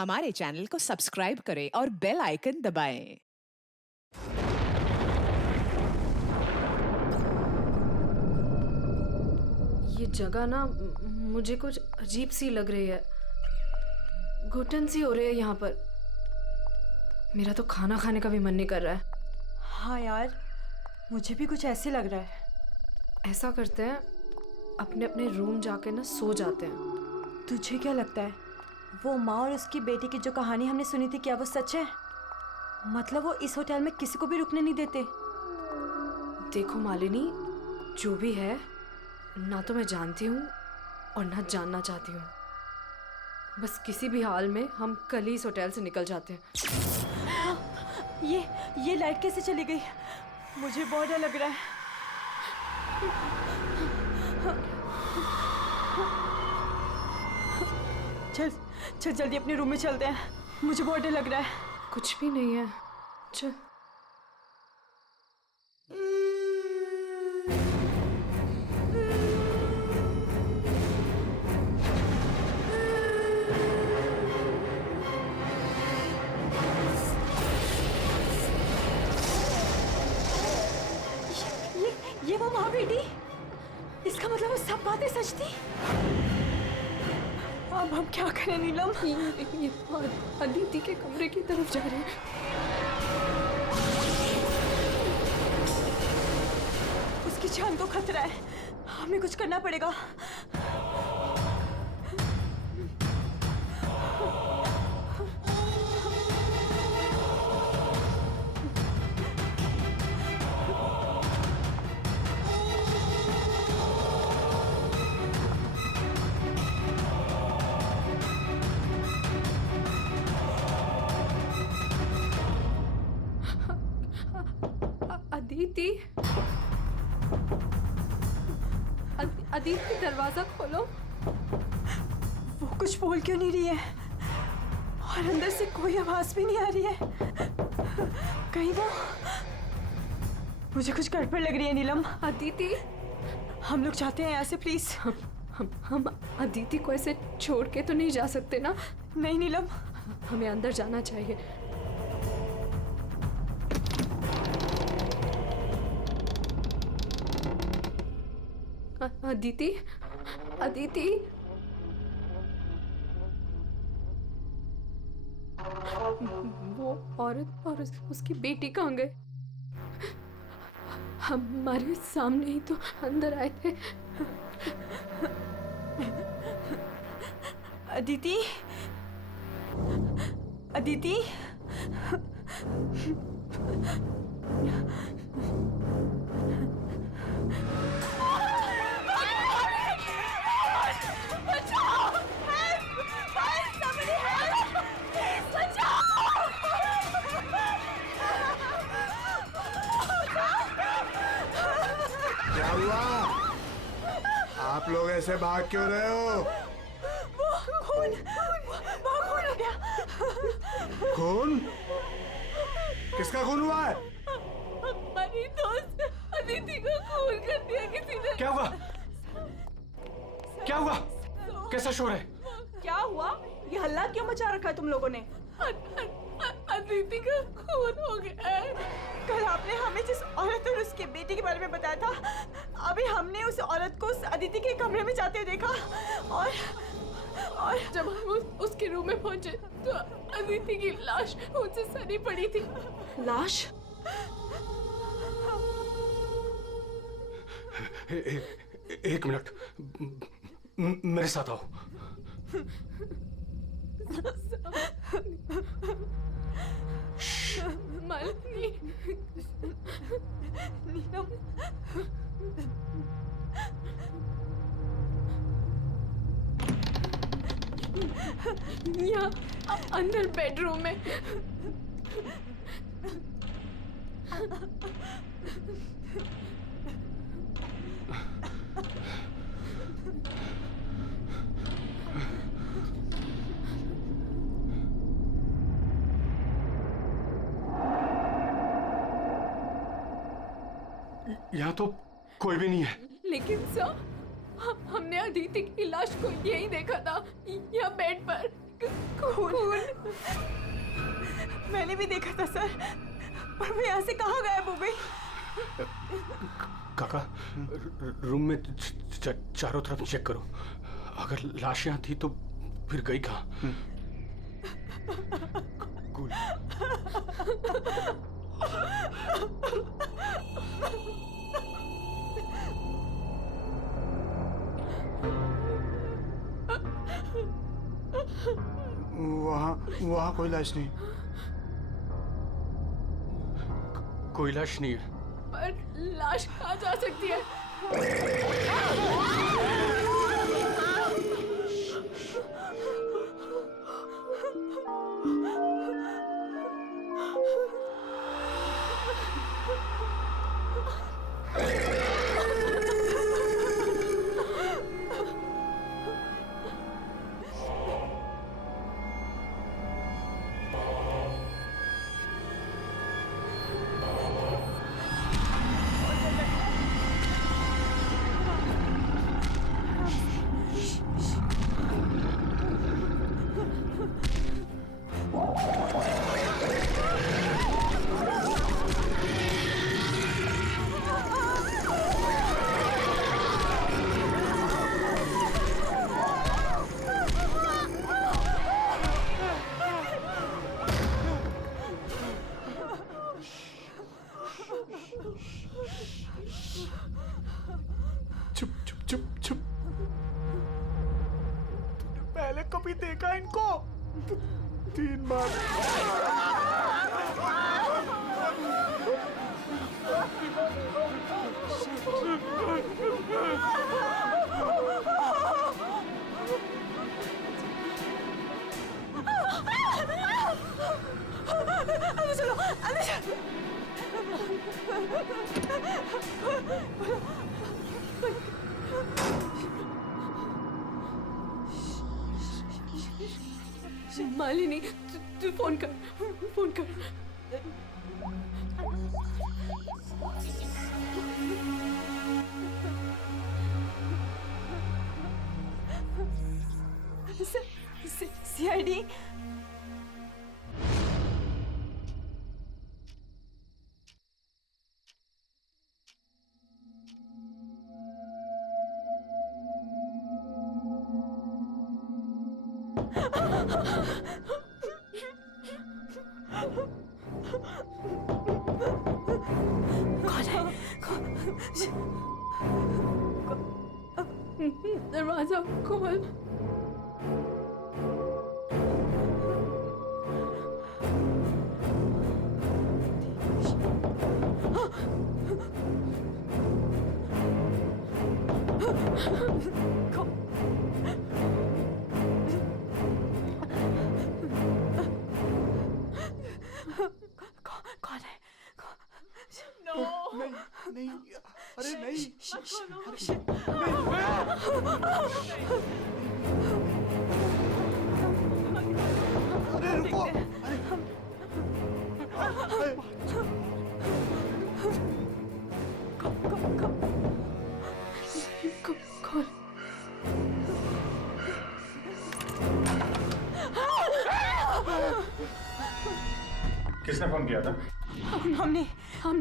हमारे चैनल को सब्सक्राइब करें और बेल आइकन दबाएं। ये जगह ना मुझे कुछ अजीब सी लग रही है। घुटन सी हो रही है यहाँ पर। मेरा तो खाना खाने का भी मन नहीं कर रहा है। हाँ यार, मुझे भी कुछ ऐसे लग रहा है। ऐसा करते हैं, अपने अपने रूम जाके ना सो जाते हैं। तुझे क्या लगता है, वो माँ और उसकी बेटी की जो कहानी हमने सुनी थी, क्या वो सच है? मतलब वो इस होटल में किसी को भी रुकने नहीं देते। देखो मालिनी, जो भी है, ना तो मैं जानती हूँ और ना जानना चाहती हूँ। बस किसी भी हाल में हम कल ही इस होटल से निकल जाते हैं। ये लाइट कैसे चली गई? मुझे बहुत डर लग रहा है। चल चल जल्दी अपने रूम में चलते हैं, मुझे बहुत डर लग रहा है। कुछ भी नहीं है, चल। ये वो माँ बेटी, इसका मतलब वो सब बातें सच थी। अब हम क्या करें नीलम? ये अदिति के कमरे की तरफ जा रहे हैं। उसकी जान को खतरा है, हमें कुछ करना पड़ेगा। अदिति, दरवाजा खोलो। वो कुछ बोल क्यों नहीं रही है और अंदर से कोई आवाज भी नहीं आ रही है? कहीं वो, मुझे कुछ गड़बड़ लग रही है नीलम। अदिति, हम लोग जाते हैं यहाँ से प्लीज। हम अदिति को ऐसे छोड़ के तो नहीं जा सकते ना? नहीं नीलम, हमें अंदर जाना चाहिए। अदिति, अदिति, वो औरत और उसकी बेटी कहाँ गए? हमारे सामने ही तो अंदर आए थे। अदिति, अदिति, क्या हुआ? आप लोग ऐसे भाग क्यों रहे हो? खून हो गया। खून? किसका खून हुआ है? हमारी दोस्त अदिति को खून कर दिया किसी ने। क्या हुआ? क्या हुआ? कैसा शोर है? क्या हुआ? ये हल्ला क्यों मचा रखा है तुम लोगों ने? अदिति का खून हो गया है। कल आपने हमें जिस औरत और उसके बेटे के बारे में बताया था, अभी हमने उस औरत को उस अदिति के कमरे में जाते हुए देखा और जब हम उसके रूम में पहुंचे तो अदिति की लाश मुझसे सनी पड़ी थी। लाश? एक मिनट, मेरे साथ आओ। मालिनी, नीलम, यहाँ अंदर बेडरूम में। यहाँ तो कोई भी नहीं है। लेकिन सर, हमने अदिति की लाश को यही देखा था, यहाँ बेड पर खून। मैंने भी देखा था सर, पर वो यहाँ से कहाँ गायब हो गई? काका, रूम में चारों तरफ चेक करो। अगर लाश यहाँ थी तो फिर गई कहाँ? कूल। वहाँ कोई लाश नहीं। कोई लाश नहीं है। पर लाश कहाँ जा सकती है? चुप चुप चुप चुप। तूने पहले कभी देखा इनको? 3 बार। अंदर चलो, अंदर चलो। मालिनी, तू फोन कर, फोन कर। सीआईडी। दरवाजा खोल। कौन है? नहीं, अरे नहीं। अरे रुको। कौन? किसने फोन किया था? हम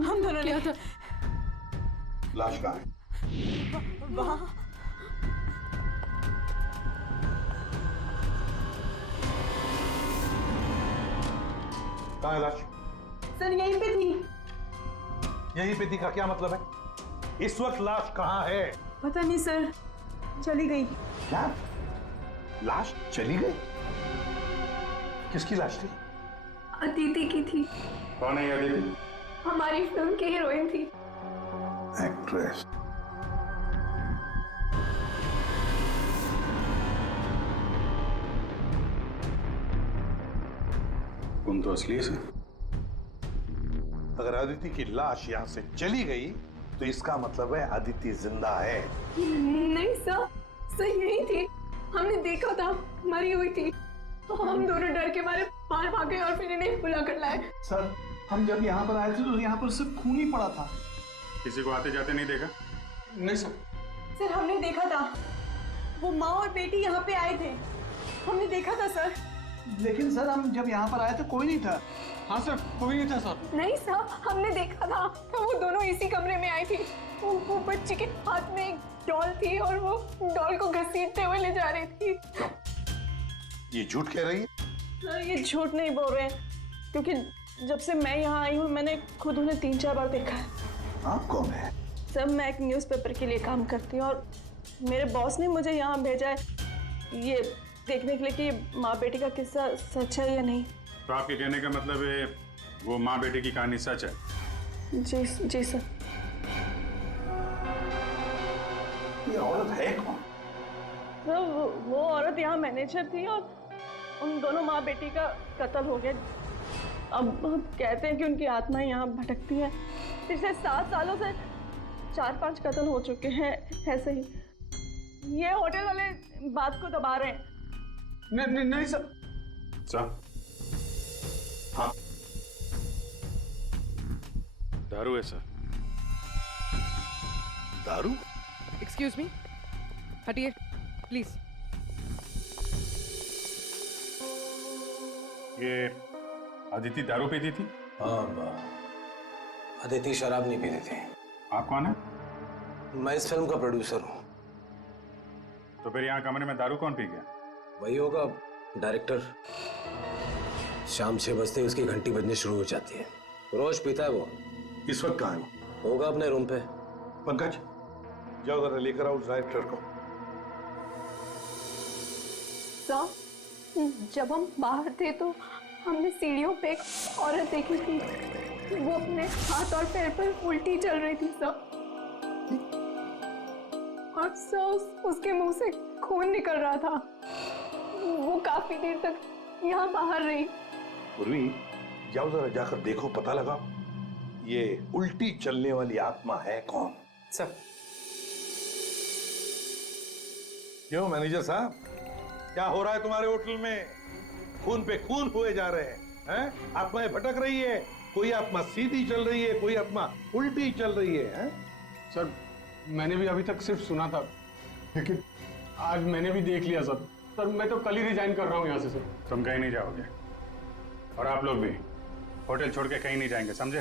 दोनों ने किया था। लाश कहाँ है? वहाँ। कहाँ है लाश? सर यहीं पे थी। यहीं पे थी का क्या मतलब है? इस वक्त लाश कहाँ है? पता नहीं सर, चली गई। क्या? लाश चली गई? किसकी लाश थी? अदिति की थी। कौन है ये अदिति? हमारी फिल्म की हीरोइन थी। एक्ट्रेस। तुम तो असली से। अगर अदिति की लाश यहाँ से चली गई तो इसका मतलब है अदिति जिंदा है। नहीं सर, यही थी। हमने देखा था, मरी हुई थी। हम दोनों डर के मारे बाहर भागे और फिर इन्हें बुला कर लाए। सर, हम जब यहाँ पर आए थे तो यहाँ पर सिर्फ खून ही पड़ा था। किसी को आते जाते नहीं देखा? नहीं सर। सर हमने देखा था, वो माँ और बेटी यहाँ पे आए थे। हमने देखा था सर। लेकिन सर हम जब यहाँ पर आए तो कोई नहीं था। हाँ सर, कोई नहीं था सर। नहीं सर, हमने देखा था वो दोनों इसी कमरे में आई थी। वो बच्ची के हाथ में एक डॉल थी और वो डॉल को घसीटते हुए ले जा रही थी। ये झूठ कह रही है? सर ये झूठ नहीं बोल रहे हैं, क्योंकि जब से मैं यहाँ आई हूँ मैंने खुद उन्हें 3-4 बार देखा है। आप कौन है? सर मैं एक न्यूज़पेपर के लिए काम करती हूँ और मेरे बॉस ने मुझे यहाँ भेजा है ये देखने के लिए कि माँ बेटी का किस्सा सच है या नहीं। तो आपके कहने का मतलब है वो माँ बेटे की कहानी सच है? जी सर। ये औरत है कौन? सर वो औरत यहाँ मैनेजर थी और उन दोनों माँ बेटी का कत्ल हो गया। अब कहते हैं कि उनकी आत्मा यहाँ भटकती है। पिछले 7 सालों से 4-5 कत्ल हो चुके हैं ऐसे ही। ये होटल वाले बात को दबा रहे हैं। नहीं सर। सर, हाँ दारू है सर। दारू? एक्सक्यूज मी, हटिए प्लीज। ये अदिति दारू पीती थी? हाँ, अदिति शराब नहीं पीती थी। आप कौन है? मैं इस फिल्म का प्रोड्यूसर हूँ। तो फिर यहाँ कमरे में दारू कौन पी गया? वही होगा डायरेक्टर। शाम 6 बजते ही उसकी घंटी बजनी शुरू हो जाती है। रोज पीता है वो। इस वक्त कहाँ है वो? होगा अपने रूम पे। पंकज, जाओ जरा लेकर आओ उस डायरेक्टर को। सर जब हम बाहर थे तो हमने सीढ़ियों पे एक औरत देखी थी। वो अपने हाथ और पैर पर उल्टी चल रही थी सर। और सर उसके मुंह से खून निकल रहा था। वो काफी देर तक यहाँ बाहर रही। पूर्वी, जाओ जरा जाकर देखो, पता लगाओ ये उल्टी चलने वाली आत्मा है कौन। सर। क्यों मैनेजर साहब, क्या हो रहा है तुम्हारे होटल में? खून पे खून हुए जा रहे हैं? आत्माएं भटक रही है। कोई आत्मा सीधी चल रही है, कोई आत्मा उल्टी चल रही है? सर मैंने भी अभी तक सिर्फ सुना था, लेकिन आज मैंने भी देख लिया सर। सर मैं तो कल ही रिजाइन कर रहा हूँ यहाँ से सर। तुम कहीं नहीं जाओगे और आप लोग भी होटल छोड़ के कहीं नहीं जाएंगे, समझे?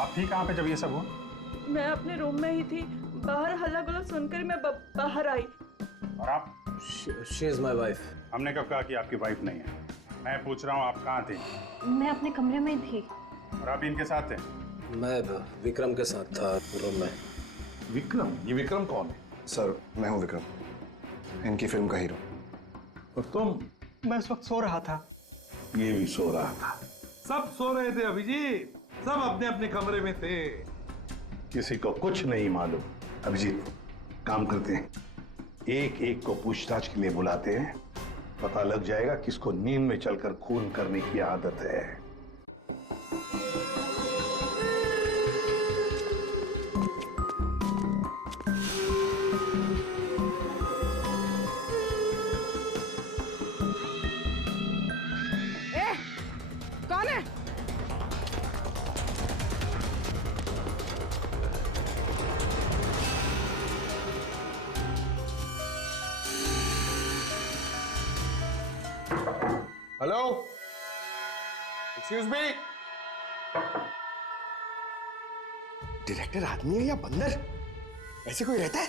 आप थी कहाँ पे जब ये सब हुआ? मैं अपने रूम में ही थी। बाहर हल्ला गुल्ला सुनकर मैं बाहर आई। और आप? She is my wife. हमने कब कहा कि आपकी वाइफ नहीं है? मैं पूछ रहा हूँ आप कहाँ थे? मैं अपने कमरे में थी। और आप इनके साथ थे? मैं विक्रम के साथ था रूम में। विक्रम? ये विक्रम कौन है? सर मैं हूँ विक्रम, इनकी फिल्म का हीरो। और तुम? मैं इस वक्त सो रहा था। ये भी सो रहा था। सब सो रहे थे अभिजीत, सब अपने अपने कमरे में थे। किसी को कुछ नहीं मालूम। अभिजीत, काम करते हैं, एक एक को पूछताछ के लिए बुलाते हैं। पता लग जाएगा किसको नींद में चलकर खून करने की आदत है। कौन है? Hello, excuse me. डायरेक्टर आदमी है या बंदर? ऐसे कोई रहता है?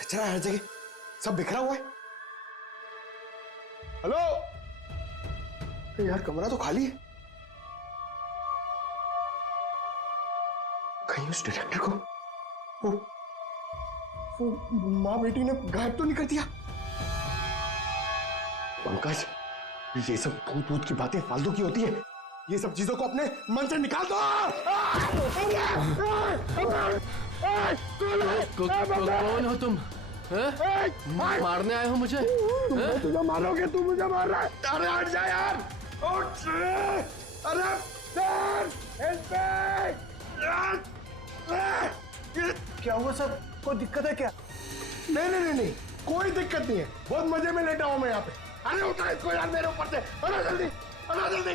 कचरा हर जगह, सब बिखरा हुआ है। हेलो, यार कमरा तो खाली है। कहीं उस डायरेक्टर को वो माँ बेटी ने गायब तो नहीं कर दिया? पंकज, ये सब भूत भूत की बातें फालतू की होती है। ये सब चीजों को अपने मन से निकाल दो। कौन हो तुम? मारने आए हो मुझे? तुम तुझे मारोगे, तू मुझे मार रहा है। अरे हट जा यार, उठ। अरे सर, क्या हुआ सर? कोई दिक्कत है क्या? नहीं नहीं नहीं नहीं, कोई दिक्कत नहीं है। बहुत मजे में लेटा हूं मैं यहाँ पे। अरे उठा इसको यार मेरे ऊपर से। अरे जल्दी, अरे जल्दी।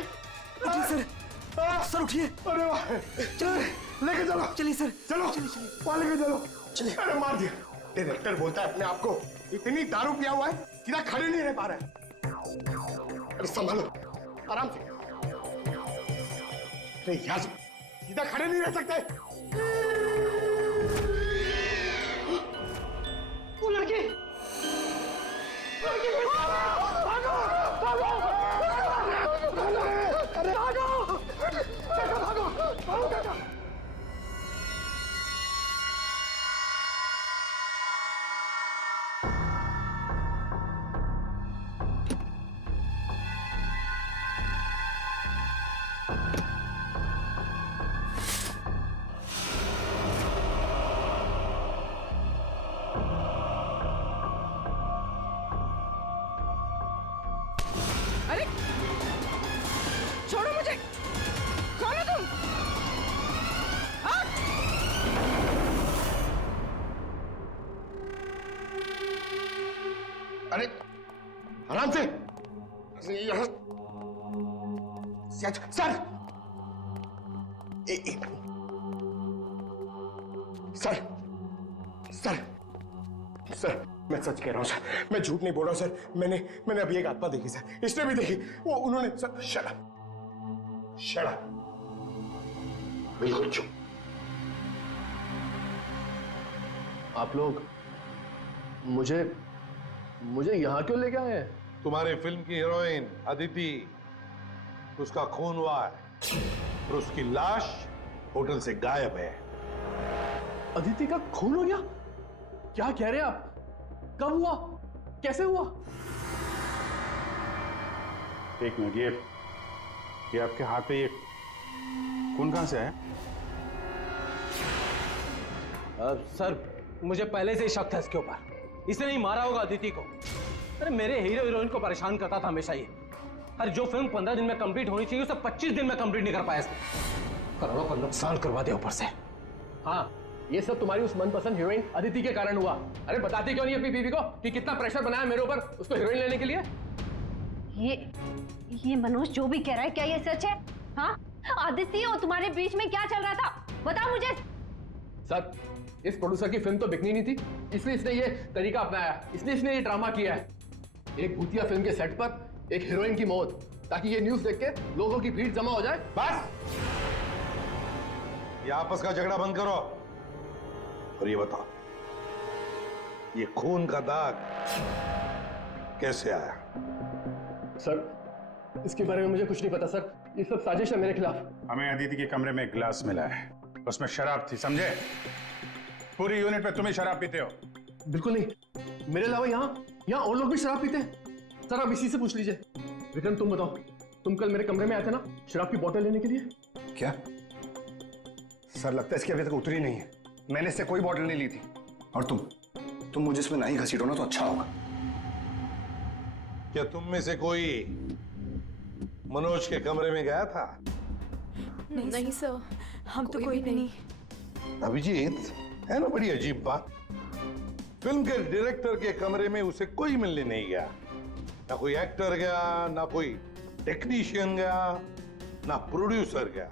सर, सर उठिए। अरे वाह, लेके चलो। चलिए सर। चलो वहाँ लेके चलो। चलिए। अरे मार दिया। डायरेक्टर बोलता है अपने आप को इतनी दारू पिया हुआ है सीधा खड़े नहीं रह पा रहा है। अरे संभालो आराम से। अरे यार सीधा खड़े नहीं रह सकते। वो लड़की भागो भागो अरे भागो भागो भागो भागो। अरे छोड़ो मुझे, कौन हो तुम? हाँ? अरे आराम से। यहाँ सर सर सर सर मैं सच कह रहा हूँ सर, मैं झूठ नहीं बोल रहा हूँ सर। मैंने अभी एक आत्मा देखी सर, इसने भी देखी। वो उन्होंने सर शट अप बिल्कुल चुप। आप लोग मुझे यहाँ क्यों लेके आए हैं? तुम्हारी फिल्म की हीरोइन अदिति, उसका खून हुआ है और उसकी लाश होटल से गायब है। अदिति का खून हो गया? क्या कह रहे हैं आप? कब हुआ? कैसे हुआ? एक मिनट, ये आपके हाथ पे ये खून कहां से आया? सर मुझे पहले से ही शक था इसके ऊपर। इसने नहीं मारा होगा अदिति को। अरे मेरे हीरो हीरोइन को परेशान करता था हमेशा ये। अरे जो फिल्म 15 दिन में कंप्लीट होनी चाहिए उसे 25 दिन में कंप्लीट नहीं कर पाया इसने। करोड़ों का नुकसान करवा दिया ऊपर से। हाँ, ये सब तुम्हारी उस मनपसंद हीरोइन अदिति के कारण हुआ। अरे बताती क्यों नहीं अपनी बीवी को कि कितना प्रेशर बनाया मेरे ऊपर उसको हीरोइन लेने के लिए? ये मनोज जो भी कह रहा है, क्या ये सच है? हाँ, आदित्य और तुम्हारे बीच में क्या चल रहा था? बताओ मुझे। सर, इस प्रोड्यूसर की फिल्म तो बिकनी नहीं थी, इसलिए इसने ये तरीका अपनाया, इसने ये ड्रामा किया है। एक भूतिया फिल्म के सेट पर एक हीरोइन की मौत, ताकि ये न्यूज़ देख के लोगों की भीड़ जमा हो जाए। बस ये आपस का झगड़ा बंद करो और ये बताओ, ये खून का दाग कैसे आया? सर, इसके बारे में मुझे कुछ नहीं पता सर। ये सब साजिश है मेरे खिलाफ। हमें अदिति के कमरे में एक गिलास मिला है, उसमें शराब थी, समझे? पूरी यूनिट पे तुम ही शराब पीते हो। बिल्कुल नहीं, मेरे अलावा यहाँ और लोग भी शराब पीते हैं। सर आप इसी से पूछ लीजिए। विक्रम तुम बताओ, तुम कल मेरे कमरे में आए थे ना शराब की बोतल लेने के लिए? क्या सर, लगता है इसकी अभी तक उतरी नहीं है। मैंने इससे कोई बोतल नहीं ली थी। और तुम मुझे इसमें नहीं घसीटो ना तो अच्छा होगा। क्या तुम में से कोई मनोज के कमरे में गया था? नहीं सर, हम तो कोई भी नहीं। अभिजीत, है ना बड़ी अजीब बात। फिल्म के डायरेक्टर के कमरे में उसे कोई मिलने नहीं गया। ना कोई एक्टर गया, ना कोई टेक्नीशियन गया, ना प्रोड्यूसर गया।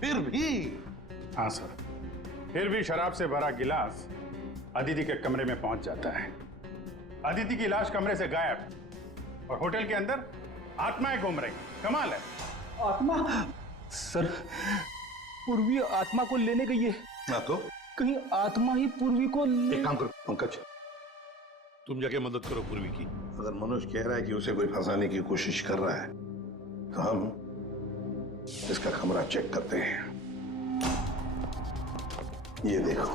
फिर भी हाँ सर, फिर भी शराब से भरा गिलास अदिति के कमरे में पहुंच जाता है। अदिति की लाश कमरे से गायब और होटल के अंदर आत्माएं घूम रही। कमाल है। आत्मा? सर, पूर्वी आत्मा को लेने गई है। ना तो कहीं आत्मा ही पूर्वी को एक काम करो पंकज, तुम जाके मदद करो पूर्वी की। अगर मनोज कह रहा है कि उसे कोई फंसाने की कोशिश कर रहा है तो हम इसका कमरा चेक करते हैं। ये देखो,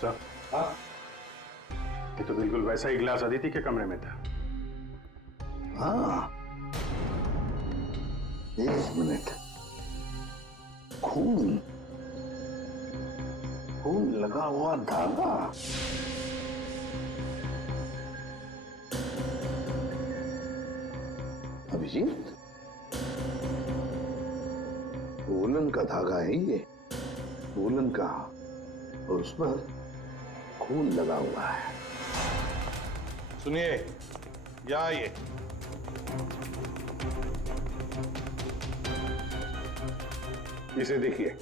सर ये तो बिल्कुल वैसा ही गिलास अदिति के कमरे में था। हाँ, एक मिनट। खून लगा हुआ धागा। अभिजीत, वूलन का धागा है ये, वूलन का, और उस पर खून लगा हुआ है। सुनिए, या ये इसे देखिए,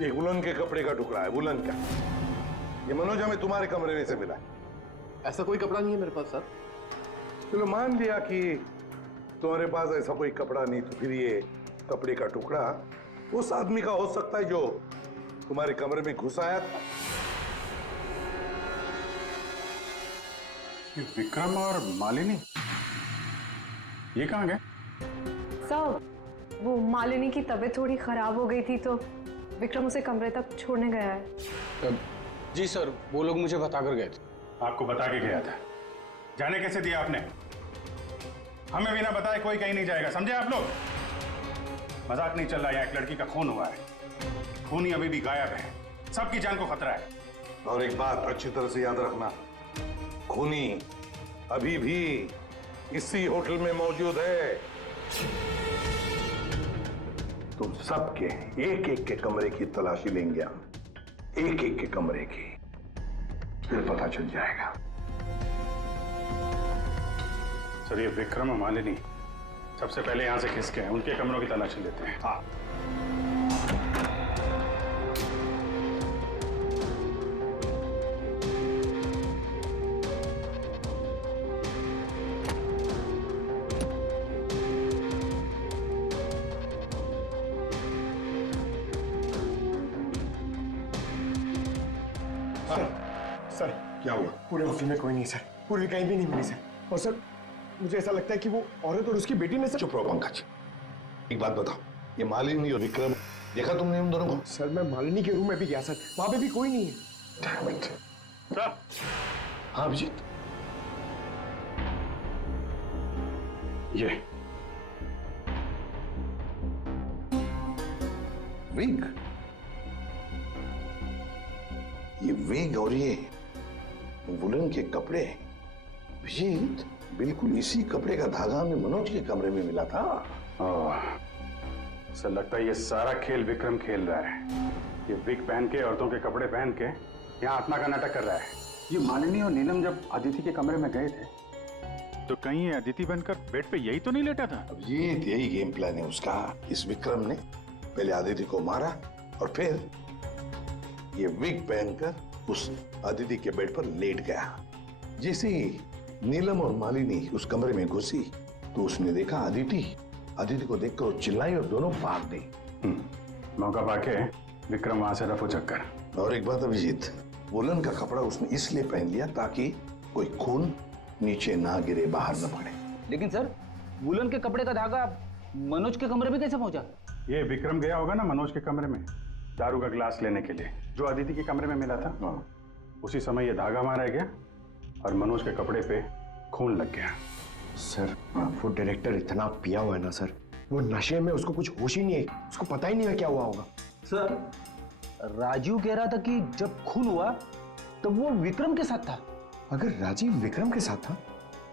ये वुलन के कपड़े का टुकड़ा है, वुलन का। ये मनोज हमें तुम्हारे कमरे में से मिला है। ऐसा कोई कपड़ा नहीं है मेरे पास सर। चलो मान लिया कि तुम्हारे पास ऐसा कोई कपड़ा नहीं, तो फिर ये कपड़े का टुकड़ा उस आदमी का हो सकता है जो तुम्हारे कमरे में घुस आया था। ये विक्रम और मालिनी ये कहाँ गए? सर, वो मालिनी की तबीयत थोड़ी खराब हो गई थी तो विक्रम उसे कमरे तक छोड़ने गया है। जी सर, वो लोग मुझे बता कर गए थे। आपको बता के गया था? जाने कैसे दिया आपने? हमें बिना बताए कोई कहीं नहीं जाएगा, समझे आप लोग? मजाक नहीं चल रहा है, एक लड़की का खून हुआ है, खूनी अभी भी गायब है, सबकी जान को खतरा है। और एक बात अच्छी तरह से याद रखना, खूनी अभी भी इसी होटल में मौजूद है। तुम सबके एक एक के कमरे की तलाशी लेंगे हम, एक एक के कमरे की, फिर पता चल जाएगा। सर, ये विक्रम और मालिनी सबसे पहले यहां से खिसके हैं, उनके कमरों की तलाशी लेते हैं। हाँ। सर, क्या हुआ? पूरे ऑफिस में कोई नहीं सर, पूरी कहीं भी नहीं मिली सर। और सर, मुझे ऐसा लगता है कि वो औरत और उसकी बेटी ने सर। चुप रहो पंकज, एक बात बताओ, ये मालिनी और विक्रम देखा तुमने उन दोनों को? सर, मैं मालिनी के रूम में भी गया सर, वहां पे भी कोई नहीं है। सर, हाँ अभिजीत, ये विग, ये विग और ये वुलन के कपड़े, अभिजीत बिल्कुल इसी कपड़े का धागा हमें मनोज के कमरे में मिला था। सर, लगता है ये सारा खेल विक्रम खेल रहा है। ये विग पहन के, औरतों के कपड़े पहन के यहाँ आत्मा का नाटक कर रहा है। ये मालिनी और नीलम जब अदिति के कमरे में गए थे तो कहीं ये अदिति बनकर बेड पे यही तो नहीं लेटा था? अभिजीत, यही गेम प्लान है उसका। इस विक्रम ने पहले अदिति को मारा और फिर ये विग पहनकर उस अदिति के बेड पर लेट गया। जैसे ही नीलम और मालिनी उस कमरे में घुसी तो उसने देखा अदिति को देखकर वो चिल्लाई और दोनों भाग गई। मौका पाके विक्रम वहां से रफू चक्कर। और एक बात अभिजीत, वुलन का कपड़ा उसने इसलिए पहन लिया ताकि कोई खून नीचे ना गिरे, बाहर न पड़े। लेकिन सर, वुलन के कपड़े का धागा मनोज के कमरे में कैसे पहुंचा? ये विक्रम गया होगा ना मनोज के कमरे में दारू का गिलास लेने के लिए, जो अदिति के कमरे में मिला था। उसी समय ये धागा मारा गया और मनोज के कपड़े पे खून लग गया। सर, वो डायरेक्टर इतना पिया हुआ है ना सर, वो नशे में उसको कुछ होश ही नहीं है, उसको पता ही नहीं है क्या हुआ होगा। सर, राजू कह रहा था कि जब खून हुआ तो वो विक्रम के साथ था। अगर राजीव विक्रम के साथ था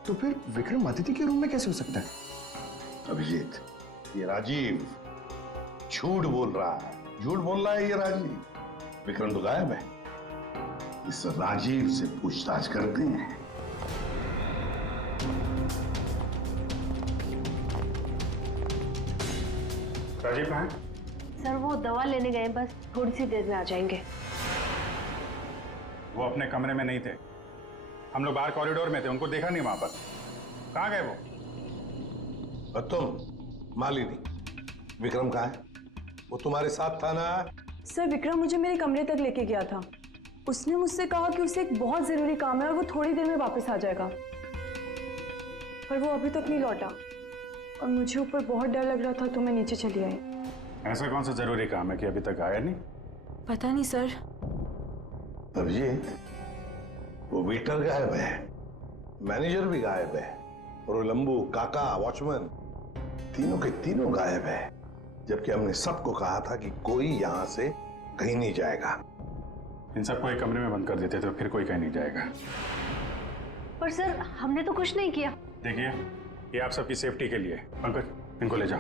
तो फिर विक्रम अदिति के रूम में कैसे हो सकता है? अभिजीत, ये राजीव झूठ बोल रहा है, झूठ बोल रहा है ये राजीव। विक्रम तो गायब है, इस राजीव से पूछताछ करते हैं। राजीव कहाँ है? सर, वो दवा लेने गए, बस थोड़ी सी देर में आ जाएंगे। वो अपने कमरे में नहीं थे, हम लोग बाहर कॉरिडोर में थे, उनको देखा नहीं वहां पर। कहाँ गए वो? और तुम मालिनी, विक्रम कहाँ है? वो तुम्हारे साथ था ना? सर, विक्रम मुझे मेरे कमरे तक लेके गया था। उसने मुझसे कहा कि उसे एक बहुत जरूरी काम है और वो थोड़ी देर में वापस आ जाएगा, पर वो अभी तक नहीं लौटा और मुझे ऊपर बहुत डर लग रहा था तो मैं नीचे चली आई। ऐसा कौन सा जरूरी काम है कि अभी तक आया नहीं? पता नहीं सर। अभिजीत, वो वेटर गायब है, मैनेजर भी गायब है और वो लंबू, काका, वॉचमैन तीनों के तीनों गायब है, जबकि हमने सबको कहा था कि कोई यहां से कहीं नहीं जाएगा। इन सबको एक कमरे में बंद कर देते तो फिर कोई कहीं नहीं जाएगा। पर सर, हमने तो कुछ नहीं किया। देखिए, ये आप सबकी सेफ्टी के लिए। पंकज, इनको ले जाओ।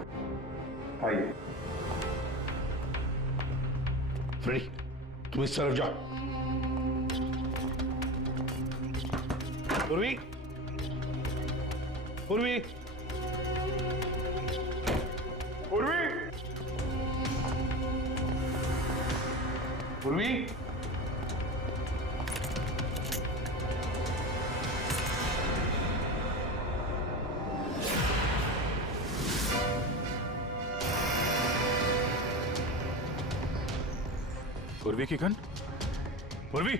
आइए फ्री, तुम इस तरफ जाओ। पूर्वी, पूर्वी, पूर्वी, पूर्वी, पूर्वी की गन। पूर्वी,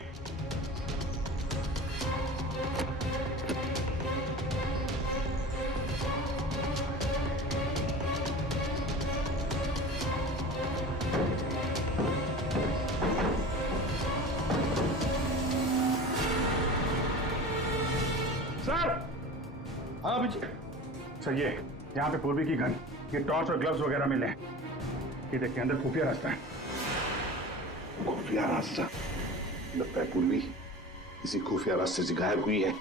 सर। हाँ अभिजीत। सर ये यहाँ पे पूर्वी की गन, ये टॉर्च और ग्लव्स वगैरह मिले हैं। ये देखिए अंदर खुफिया रास्ता है। खुफिया रास्ता? लगता है पूर्वी किसी खुफिया रास्ते से गायब हुई है।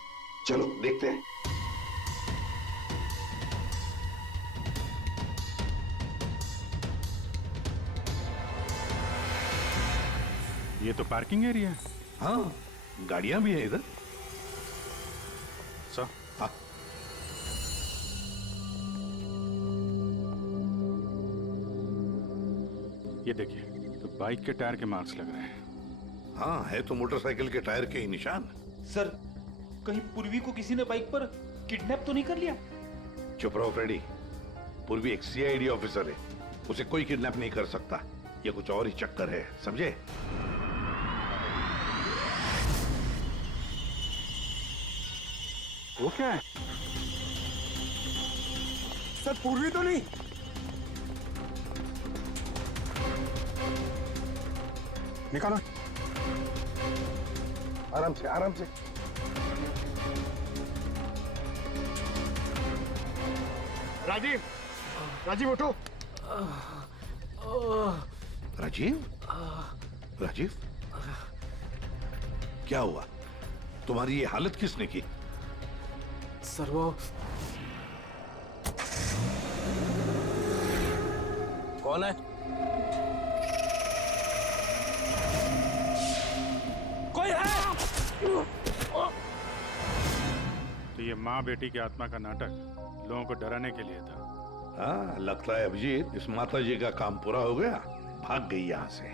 चलो देखते हैं। ये तो पार्किंग एरिया है। हाँ, गाड़ियां भी हैं इधर। सर हाँ। ये देखिए, तो बाइक के टायर के मार्क्स लग रहे हैं। हाँ, है तो मोटरसाइकिल के टायर के ही निशान। सर, कहीं पूर्वी को किसी ने बाइक पर किडनैप तो नहीं कर लिया? चुप रहो फ्रेडी। पूर्वी एक सीआईडी ऑफिसर है, उसे कोई किडनैप नहीं कर सकता। ये कुछ और ही चक्कर है, समझे? वो क्या है? सर पूर्वी तो नहीं? निकालो। आराम से, आराम से। राजीव, राजीव उठो। राजीव? राजीव? क्या हुआ? तुम्हारी ये हालत किसने की? सर वो कौन है? कोई है? तो ये माँ बेटी की आत्मा का नाटक लोगों को डराने के लिए था। हाँ, लगता है अभिजीत इस माता जी का काम पूरा हो गया, भाग गई यहां से।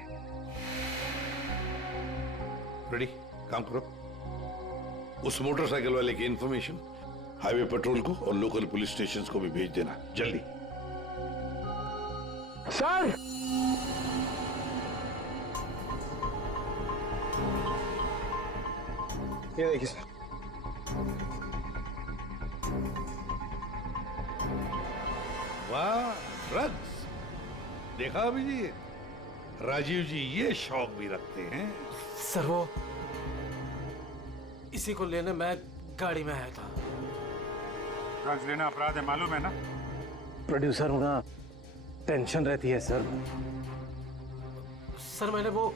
रेडी, काम करो। उस मोटरसाइकिल वाले की इंफॉर्मेशन हाईवे पेट्रोल को और लोकल पुलिस स्टेशंस को भी भेज देना, जल्दी। सर! ये देखिए सर। वाह, ड्रग्स! देखा अभिजीत, राजीव जी ये शौक भी रखते हैं। सर वो इसी को लेने मैं गाड़ी में आया था। ड्रग्स लेना अपराध है, मालूम है ना? प्रोड्यूसर होना टेंशन रहती है सर। सर मैंने वो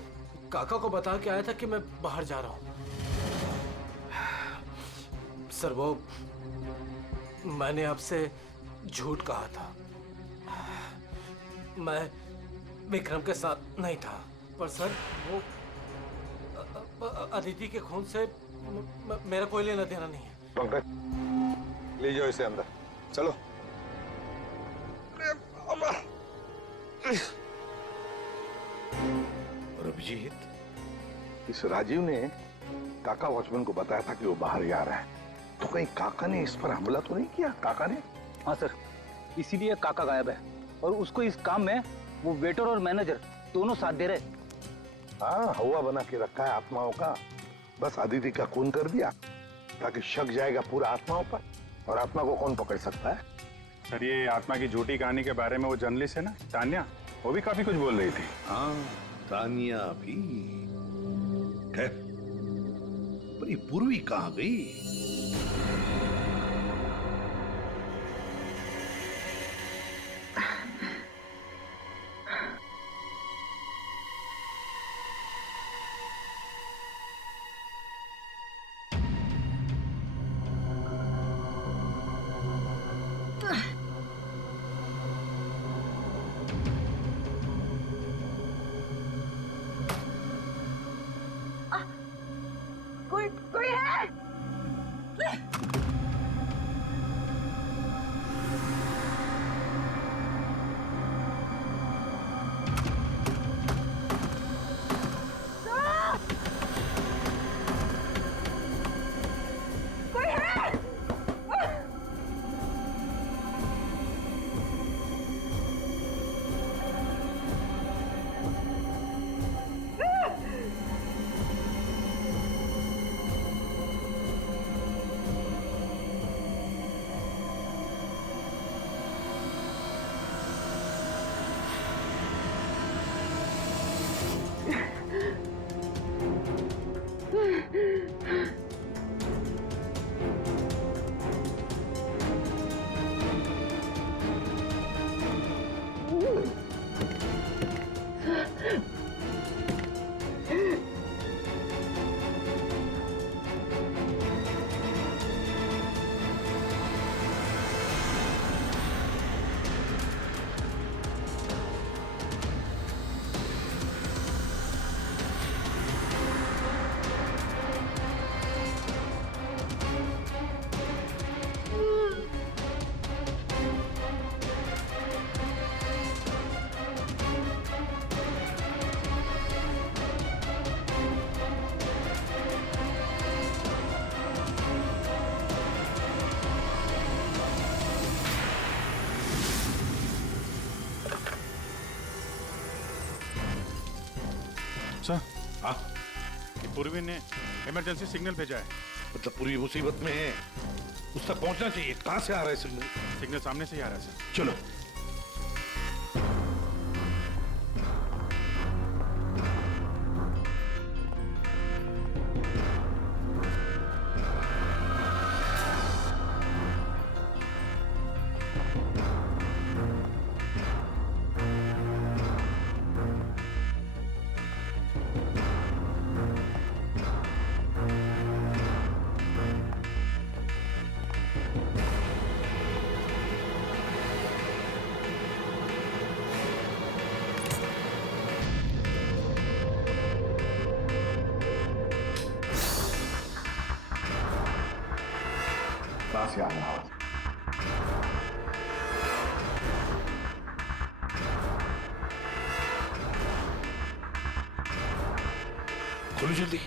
काका को बता के आया था कि मैं बाहर जा रहा हूं। सर वो मैंने आपसे झूठ कहा था। मैं विक्रम के साथ नहीं था, पर सर वो अदिति के खून से मेरा कोई लेना देना नहीं है। पंकज, ले जाओ इसे अंदर। चलो। और अभिजीत, इस राजीव ने काका वॉचमैन को बताया था कि वो बाहर जा रहा है, तो कहीं काका ने इस पर हमला तो नहीं किया? काका ने? हाँ सर, इसीलिए काका गायब है और उसको इस काम में वो वेटर और मैनेजर दोनों साथ दे रहे। हाँ, हवा बना के रखा है आत्माओं का। बस अदिति का खून कर दिया ताकि शक जाएगा पूरा आत्माओं पर, और आत्मा को कौन पकड़ सकता है? सर ये आत्मा की झूठी कहानी के बारे में वो जर्नलिस्ट है ना, तान्या, वो भी काफी कुछ बोल रही थी। हाँ, तानिया भी। खैर, पर ये पूर्वी कहाँ गई? कोई है? सर, हाँ पूर्वी ने इमरजेंसी सिग्नल भेजा है। मतलब पूरी मुसीबत में है, उस तक पहुंचना चाहिए। कहां से आ रहा है सिग्नल? सिग्नल सामने से ही आ रहा है सर। चलो। कहां से आ रहा है? खोलो जल्दी।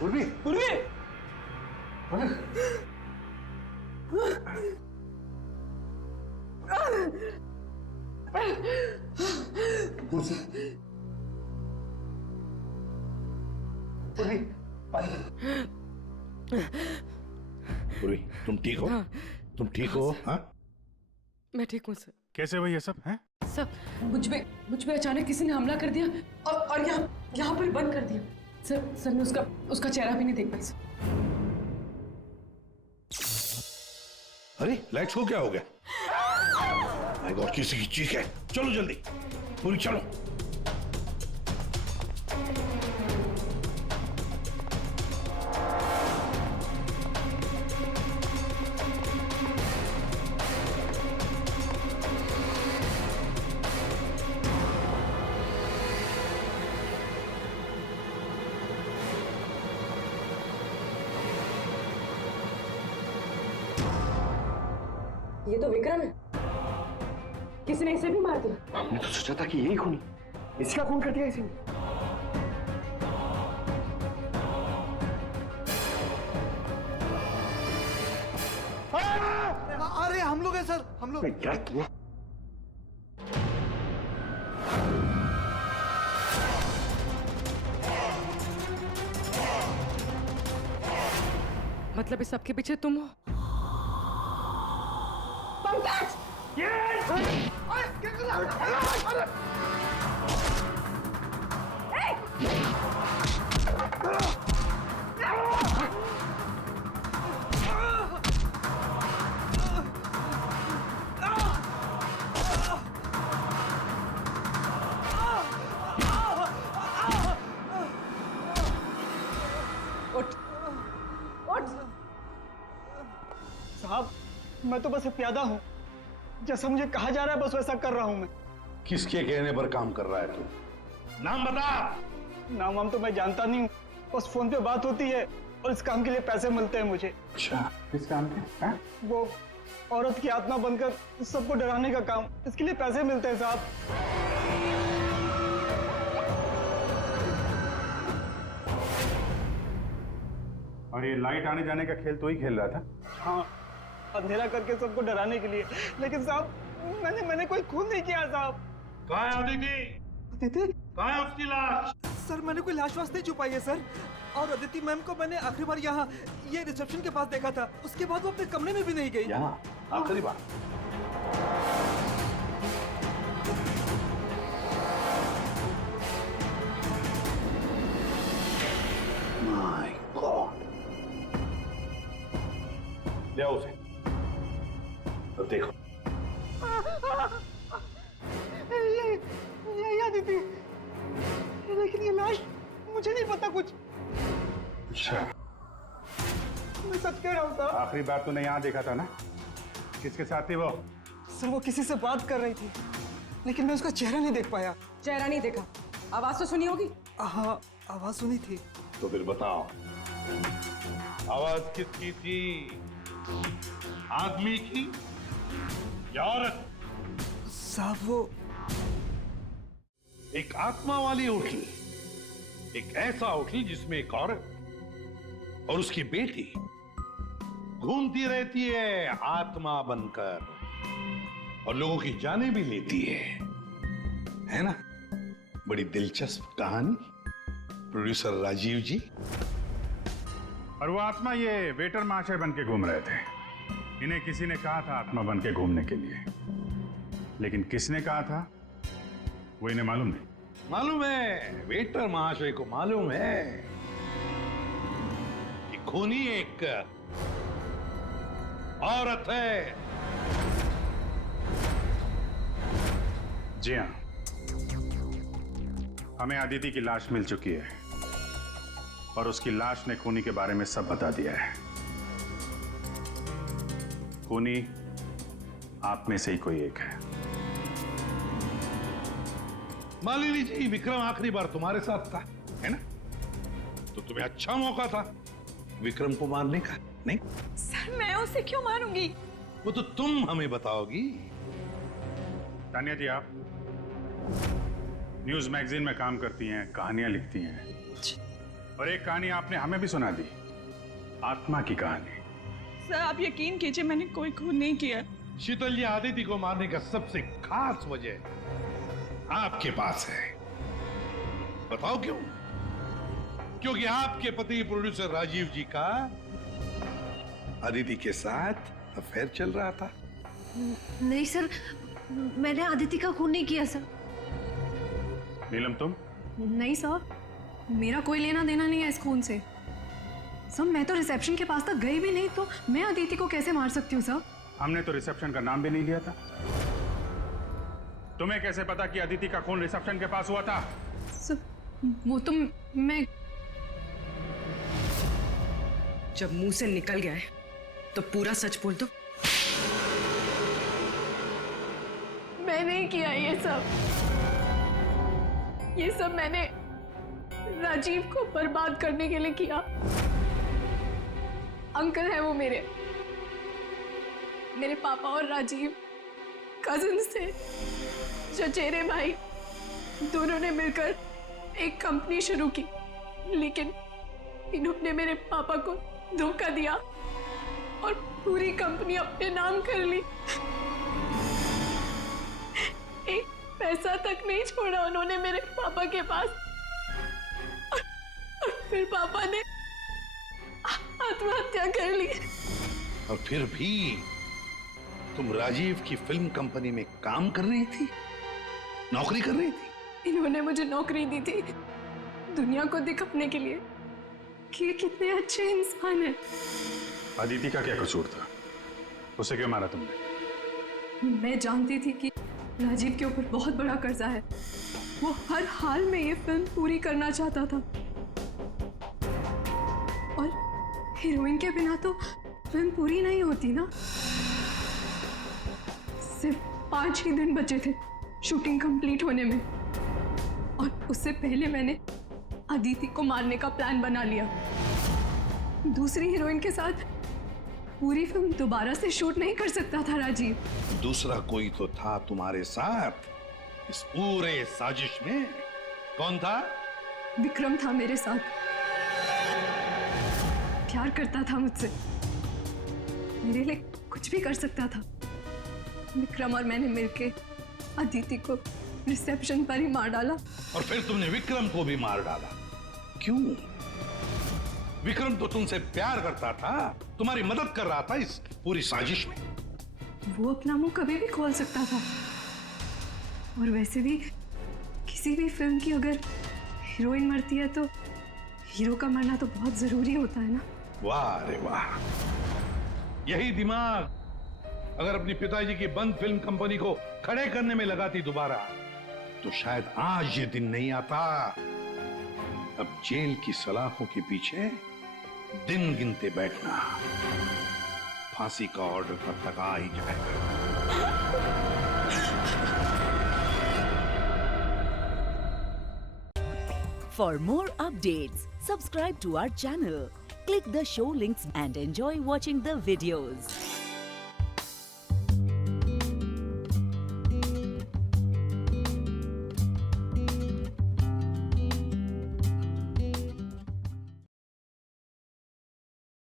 पूर्वी, पूर्वी। पूर्वी, तुम ठीक हो? हाँ। तुम ठीक हो? हाँ? मैं ठीक हूँ सर। कैसे हुई ये सब हैं? सब मुझ पे अचानक किसी ने हमला कर दिया और यहाँ पर बंद कर दिया। सर मैं उसका चेहरा भी नहीं देख पाई सर। अरे लाइट्स को क्या हो गया? माय गॉड, किसी की चीख है। चलो जल्दी, पूरी चलो। ये तो विक्रम है। किसी ने इसे भी मार दिया। हमने तो सोचा था कि यही खूनी, इसका खून कर दिया इसी ने। अरे हम लोग हैं सर, हम लोग। क्या किया? मतलब इस सबके पीछे तुम हो? साहब, मैं तो बस एक प्यादा हूँ। जैसा मुझे कहा जा रहा है बस वैसा कर रहा हूँ मैं। किसके कहने पर काम कर रहा है तू? नाम बता। नाम वाम तो मैं जानता नहीं हूँ, बस फोन पे बात होती है और इस काम के लिए पैसे मिलते हैं मुझे। अच्छा, किस काम के? हाँ? वो औरत की आत्मा बनकर सबको डराने का काम, इसके लिए पैसे मिलते हैं साहब। और ये लाइट आने जाने का खेल तो ही खेल रहा था? हाँ, अंधेरा करके सबको डराने के लिए। लेकिन साहब मैंने कोई खून नहीं किया साहब। कहाँ है अदिति? अदिति? कहाँ है उसकी लाश? सर मैंने कोई लाश वाश नहीं छुपाई है सर। और अदिति मैम को मैंने आखिरी बार यहाँ ये रिसेप्शन के पास देखा था। उसके बाद वो अपने कमरे में भी नहीं गई। यहाँ आखिरी बार? My God. ले आओ उसे। अब देखो। ये अदिति, लेकिन ये लाश मुझे नहीं पता कुछ। अच्छा, मैं सच कह रहा हूँ साहब। आखिरी बार तूने यहाँ देखा था ना? किसके साथ थी वो? सर वो किसी से बात कर रही थी, लेकिन मैं उसका चेहरा नहीं देख पाया। चेहरा नहीं देखा, आवाज तो सुनी होगी। हाँ, आवाज सुनी थी। तो फिर बताओ, आवाज किसकी थी? आदमी की या औरत? साहब वो एक आत्मा वाली उठी एक ऐसा होटल जिसमें एक औरत और उसकी बेटी घूमती रहती है आत्मा बनकर और लोगों की जाने भी लेती है ना? बड़ी दिलचस्प कहानी प्रोड्यूसर राजीव जी। और वो आत्मा ये वेटर महाशय बन के घूम रहे थे। इन्हें किसी ने कहा था आत्मा बन के घूमने के लिए, लेकिन किसने कहा था वो इन्हें मालूम नहीं। मालूम है, वेटर महाशय को मालूम है कि खूनी एक औरत है। जी हाँ, हमें अदिति की लाश मिल चुकी है और उसकी लाश ने खूनी के बारे में सब बता दिया है। खूनी आप में से ही कोई एक है। मालिनी जी, विक्रम आखिरी बार तुम्हारे साथ था, है ना? तो तुम्हें अच्छा मौका था विक्रम को मारने का, नहीं? सर, मैं उसे क्यों मारूंगी? वो तो तुम हमें बताओगी। तानिया जी, आप न्यूज मैगजीन में काम करती हैं, कहानियां लिखती हैं, और एक कहानी आपने हमें भी सुना दी, आत्मा की कहानी। सर, आप यकीन कीजिए, मैंने कोई खून नहीं किया। शीतल जी, आदिति को मारने का सबसे खास वजह आपके पास है। बताओ क्यों? क्योंकि आपके पति प्रोड्यूसर राजीव जी का आदिति के साथ अफेयर चल रहा था। नहीं सर, मैंने आदिति का खून नहीं किया सर। नीलम, तुम? नहीं सर, मेरा कोई लेना देना नहीं है इस खून से। सर, मैं तो रिसेप्शन के पास तक गई भी नहीं, तो मैं अदिति को कैसे मार सकती हूँ सर? हमने तो रिसेप्शन का नाम भी नहीं लिया था। तुम्हें कैसे पता कि अदिति का खून रिसेप्शन के पास हुआ था? सर, वो तो मैं जब मुंह से निकल गया है तो पूरा सच बोल दो। मैं नहीं किया ये सब। ये सब मैंने राजीव को बर्बाद करने के लिए किया। अंकल है वो मेरे पापा और राजीव कजिन्स थे, चचेरे भाई। दोनों ने मिलकर एक कंपनी शुरू की, लेकिन इन्होंने मेरे पापा को धोखा दिया और पूरी कंपनी अपने नाम कर ली। एक पैसा तक नहीं छोड़ा उन्होंने मेरे पापा के पास। और फिर पापा ने आत्महत्या कर ली। और फिर भी तुम राजीव की फिल्म कंपनी में काम कर रही थी, नौकरी कर रही थी। इन्होंने मुझे नौकरी दी थी दुनिया को दिखाने के लिए कि ये कितने अच्छे इंसान हैं। अदिति का क्या कसूर था? उसे क्यों मारा तुमने? मैं जानती थी कि राजीव के ऊपर बहुत बड़ा कर्जा है। वो हर हाल में ये फिल्म पूरी करना चाहता था, और हीरोइन के बिना तो फिल्म पूरी नहीं होती ना। सिर्फ 5 ही दिन बचे थे शूटिंग कंप्लीट होने में, और उससे पहले मैंने अदिति को मारने का प्लान बना लिया। दूसरी हीरोइन के साथ पूरी फिल्म दोबारा से शूट नहीं कर सकता था राजीव। दूसरा कोई तो था तुम्हारे साथ इस पूरे साजिश में। कौन था? विक्रम था मेरे साथ। प्यार करता था मुझसे, मेरे लिए कुछ भी कर सकता था। विक्रम और मैंने मिलके अदिति को रिसेप्शन पर ही मार डाला। और फिर तुमने विक्रम को भी मार डाला। क्यों? विक्रम तो तुमसे प्यार करता था, तुम्हारी मदद कर रहा था इस पूरी साजिश में। वो अपना मुंह कभी भी खोल सकता था, और वैसे भी किसी भी फिल्म की अगर हीरोइन मरती है तो हीरो का मरना तो बहुत जरूरी होता है ना। वाह रे वाह, यही दिमाग अगर अपनी पिताजी की बंद फिल्म कंपनी को खड़े करने में लगाती दोबारा, तो शायद आज ये दिन नहीं आता। अब जेल की सलाखों के पीछे दिन गिनते बैठना। फांसी का ऑर्डर तब तक आ ही जाएगा। For more updates, subscribe to our channel, click the show links and enjoy watching the videos.